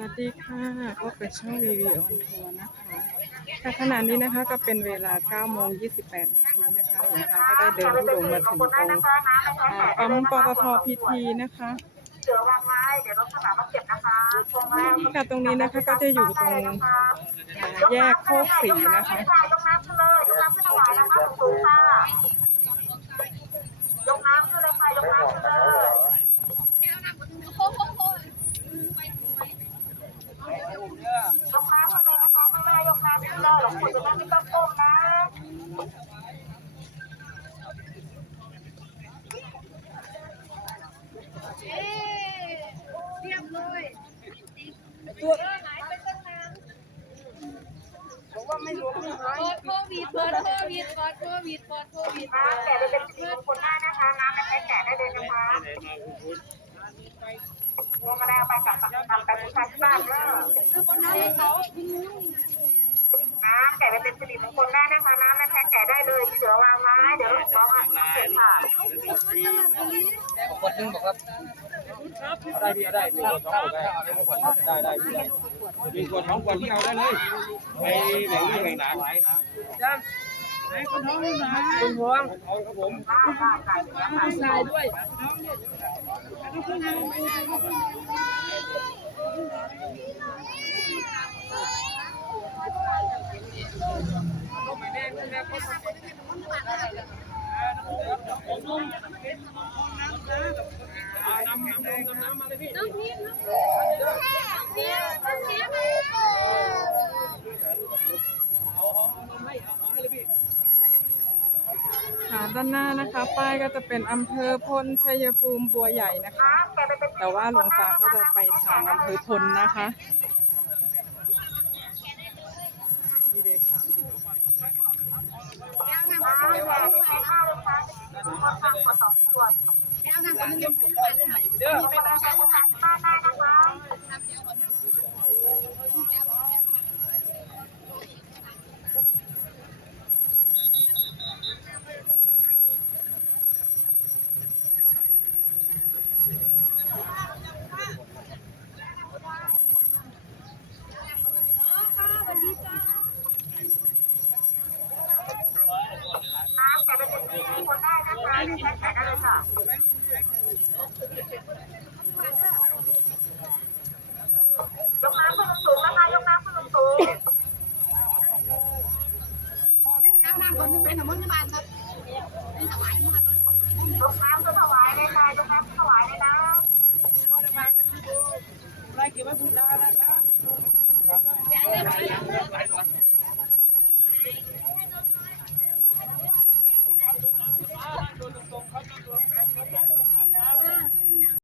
วัสดีค่ะพบกับช่องรีวิวออนทัวร์นะคะแต่ขณะนี้นะคะก็เป็นเวลา9โมง28 นาทีนะคะหลวงตาก็ได้เดินทุดงมาถึงตรงอ่าปั๊มปตทพีทีนะคะเดี๋ยววางไว้เดี๋ยวรถข้างหลังมาเก็บนะคะพวงแรกค่ะตรงนี้นะคะก็จะอยู่ตรงแยกโคกสีนะคะยกน้ำขึ้นเลยยกน้ำขึ้นถวายนะคะสูงค่ะยกน้ำขึ้นเลยค่ะยกน้ำขึ้นเลย ยกน้ำขึ้นเลยนะคะข้างหน้ายกน้ำขึ้นเลยหลวงปู่จะนั่งไม่ต้องก้มนะปลอดโควิดปลอดโควิดปลอดโควิดปลอดโควิดน้ำแกะไปเป็นสีมงคลได้นะคะน้ำไม่ใช้แกะได้เลยนะคะพวงมาแล้วไปกับทำไป บูชาที่บ้านเด้อคนนั้นให้เขาน้ำแกะไปเป็นสิริมงคลได้นะคะน้ำไม่แพ้แกะได้เลยเสือววางไม้เดี๋ยวลูกขอมาเก็บค่ะคนนึงบอกครับได้พี่ได้มีคนท้องได้ได้ได้พี่มีคนท้องวันที่เอาได้เลยไปแบ่งนี่องแบ่งหนาไว้นะ จ้าไหนคนท้องไหนคนท้องเอาครับผมชายด้วยน้ำน้ำน้ำน้ำมาเลยพี่น้องพีมน้องพีมน้องพีมมา เอาเอาเอาให้เอาให้เลยพี่ ค่ะ ด้านหน้านะคะ ป้ายก็จะเป็นอำเภอพลชัยภูมิบัวใหญ่นะคะ แต่ว่าหลวงตาก็จะไปทางอำเภอพลนะคะนี่เลยค่ะน้ำแกะไปเป็นข้าวเลยค่ะคนทำขวดสองขวดเด้อไปบูชาที่บ้านได้น แกะไปเป็นสีมงคลได้นะคะไม่ใช้แกะได้เลยค่ะยกน้ำขึ้นสูงนะคะยกน้ำขึ้นสูงๆข้างหน้าคนนึงเป็นหนุ่มมันบานครับเป็นถวายมายกน้ำขึ้นถวายเลยค่ะยกน้ำขึ้นถวายเลยนะอะไรเก็บไว้บูชานะครับ